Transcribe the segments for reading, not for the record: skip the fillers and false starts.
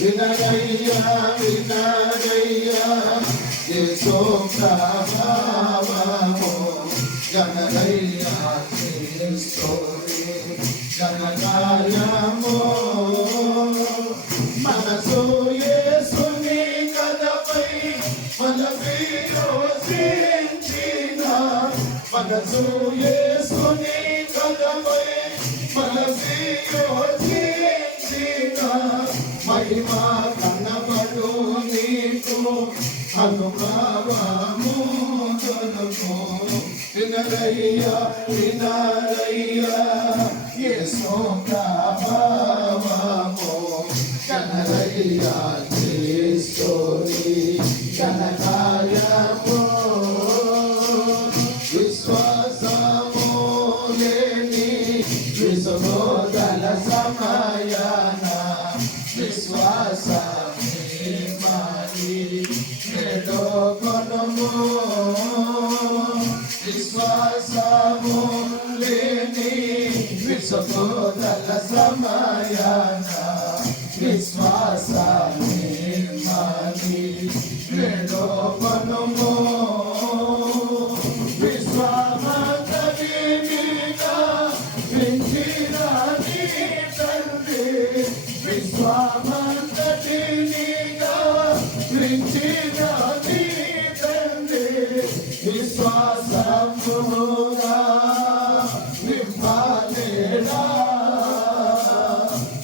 వినరయ్యా వినరయ్యా యేసు ప్రభావము గణరయ్యా క్రీస్తుని గణకార్యము మనసు యేసుని కథపై మనసియోచించిన మనసు యేసుని కథపై మనసియోచించిన మహిమా కనబడు నీకు అనుభవము దొరుకు వినరయ్యా వినరయ్యా యేసు ప్రభావము కనరయ్యా క్రీస్తుని కనకార్యము విశ్వాసము లేని విసుగోదల సమయాన విశ్వాసమే మారి నేడో కొనము విశ్వాసము లేని విసుగోదల సమయాన విశ్వాసమే మారి నేడో కొనము విశ్వాసముగా నింపాలేడా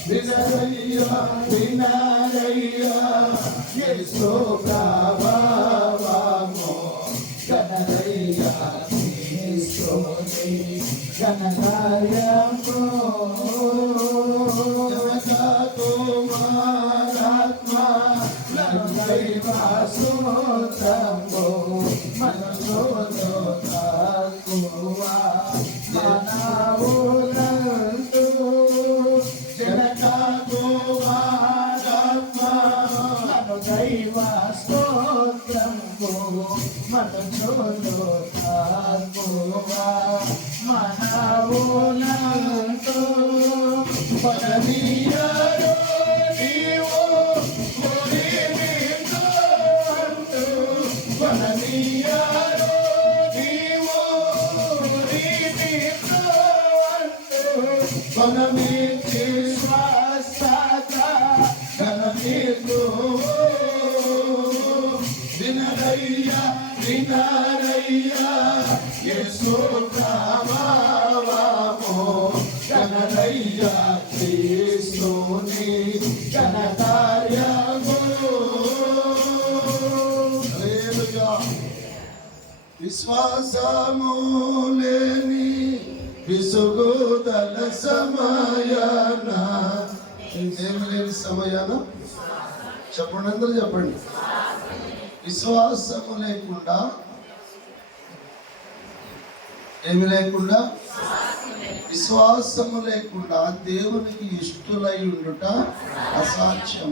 వినరయ్యా వినరయ్యా యేసు ప్రభావము గణరయ్యా క్రీస్తుని గణకార్యము జగకుమారాత్మ నందైవాసుతము మనసులో తక్కువ మనవులందు జగకుమారాత్మ నందైవాస్తోత్రము మనసులో తక్కువ మనవులందు పరమీయరో నీవు మురిమిందు పరమీయరో నీవు మురిమిందు పరమించి స్వస్థత గణమిందు వినరయ్యా వినరయ్యా యేసు ప్రభావము గణరయ్యా క్రీస్తుని గణకార్యము హల్లెలూయా విశ్వాసము లేని విసుగుదల సమయాన ఏమి లేని సమయాన చెప్పండి అందరూ చెప్పండి విశ్వాసము లేకుండా ఏమి లేకుండా విశ్వాసము లేకుండా దేవునికి ఇష్టలై ఉండుట అసాధ్యం.